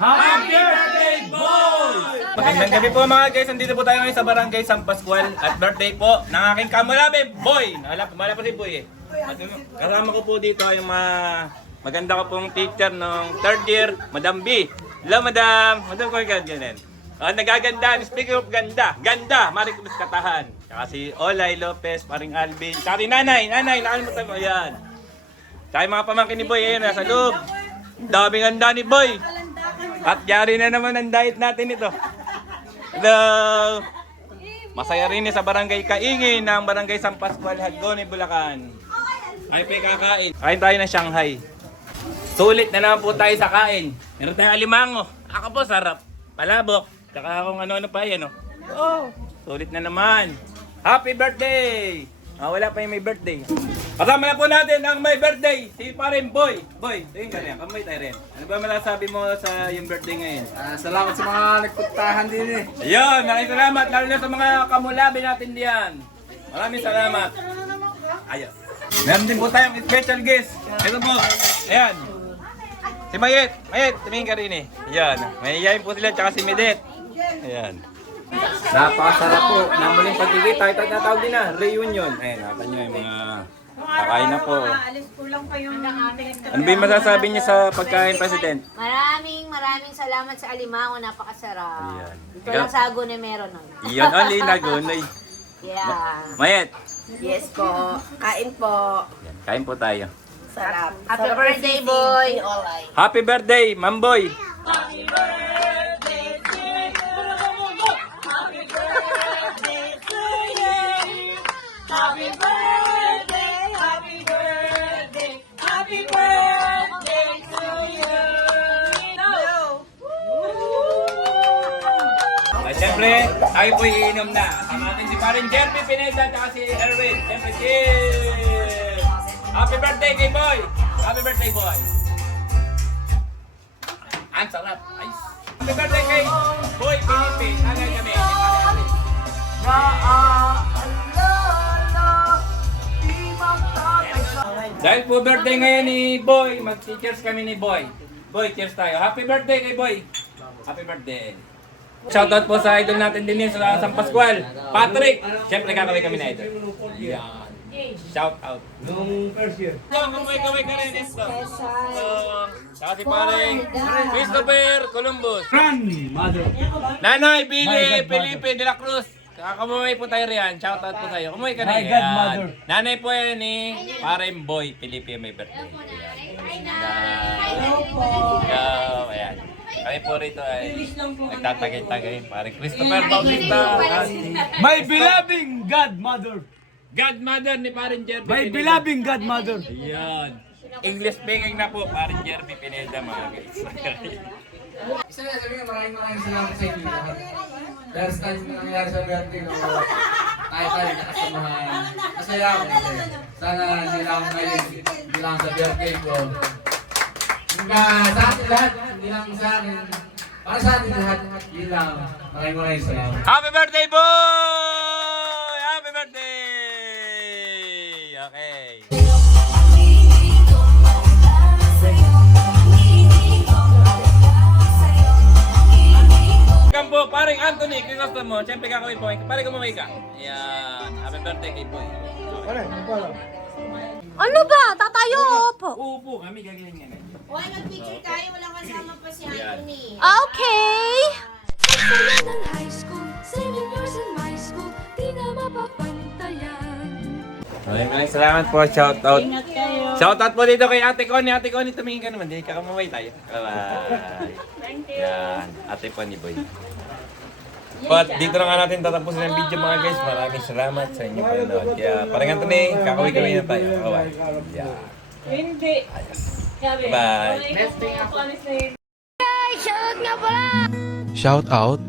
Happy birthday, boy! Magandang gabi po mga guys. Nandito po tayo ngayon sa Barangay San Pascual at birthday po ng aking kamulabi, Boy! Wala pa si Boy eh. At kasama ko po dito yung maganda ko pong teacher nung third year, Madam B. Hello, Madam! Madam ko yung ganyan. Nagaganda, speaking of ganda, Marie Cruz Katahan. Tsaka si Olay Lopez, paring Alvin. Tsaka si Nanay, nakalimutan mo, ayan. Tsaka yung mga pamangkin ni Boy, ayan, nasa loob. Daming handa ni Boy. At yari na naman ang diet natin ito. Hello! Masaya rin sa Barangay Kaingin ng Barangay San Pascual, Hagone, Bulacan. Ay pa kakain. Kain tayo ng Shanghai. Sulit na naman po tayo sa kain. Meron tayong alimango. Ako po sarap. Palabok. Tsaka kung ano-ano pa yan, oh. Oh, sulit na naman. Happy birthday! Wala pa yung may birthday. Kasama na po natin ang may birthday, si paring Boy. Boy, tingin ka rin, kamay tayo rin. Ano ba malasabi mo sa yung birthday ngayon? Salamat sa mga nagpuntahan din eh. Ayun, maraming salamat, lalo na sa mga kamulabi natin diyan. Maraming salamat. Ayos. Meron din po tayong special guest. Ito po, ayan. Si Mayet, tumingin ka rin eh. Ayan, may iyayin po sila, tsaka si Medet. Ayan. Napakasarap po na muling pagkikita. Ito natawag din na, reunion. Ayan, nakita nyo yung mga kakain na po. Ano ba yung masasabi niyo sa pagkain, President? Maraming salamat sa alimango, napakasarap. Ayan. Ito lang sa Agone meron nun. Iyon, only nagunay. Yeah. Mayet, Yes po. Kain po. ayan, kain po tayo. Sarap. Happy birthday, boy! Happy birthday, Mamboy! Siyempre, tayo po iinom na. Kasama natin si parin Jeremy Pineda at si Erwin. Siyempre, cheers! Happy birthday kay Boy! Happy birthday, Boy! Ang sarap! Nice! Happy birthday kay Boy Felipe! Tagay kami! Dahil po birthday ngayon ni Boy, mag-cheers kami ni Boy. Boy, cheers tayo. Happy birthday kay Boy! Happy birthday! Shoutout po sa idol natin din yun sa San Pascual, Patrick! Siyempre kakaway kami na idol. Yan. Shoutout. Nung first year. Kamay ka rin ito. Saka si paring Christopher Columbus. Grandmother. Nanay Billy Felipe de la Cruz. Kakamumay po tayo riyan. Shoutout po sa'yo. Kumuhay ka na My godmother. Nanay po yan ni paring Boy Felipe may birthday. Hello. Ayan. Kami po rito ay nagtatagay-tagay. Paring Christopher Bautista. My beloved godmother. Godmother ni paring Jeremy My Pineda. beloved godmother. Ayan. English speaking na po, paring Jeremy Pineda mga guys. Isa na sabihin, maraming salamat sa inyo lahat. Dahil sa time na nangyari sa birthday ko, tayo nakasamahan. Masaya ako. Sana hindi lang kayo, hindi lang sa birthday ko. Sa atin lahat, hindi lang sa akin. Para sa atin lahat, yun lang. Maraming salamat. Happy birthday, boy! Happy birthday! Okay. Welcome po, paring Anthony, Crisostomo. Siyempre kakawin po. Paring kumamay ka. Ayan. Happy birthday kay boy. Ano ba? Tatayo po. Uupo kami, gagaling yan. Why mag-picture tayo? Walang kasama pa si Anthony. Okay. Saya ng high school, 7 years in my school, di na mapapantayan. Maraming salamat po. Shoutout. Shoutout po dito kay Ate Connie. Ate Connie, tumingin ka naman. Hindi ka kamamay tayo. Bye-bye. Thank you. Yan. Ate Connie boy. But dito na nga natin tatapusin ang video mga guys. Maraming salamat sa inyong panonood. Kaya parang Anthony, kakaway-kaway na tayo. Bye-bye. Yeah. Hindi. Ayos. Bye. Promise na yun. Ay, shout nga pala! Shout out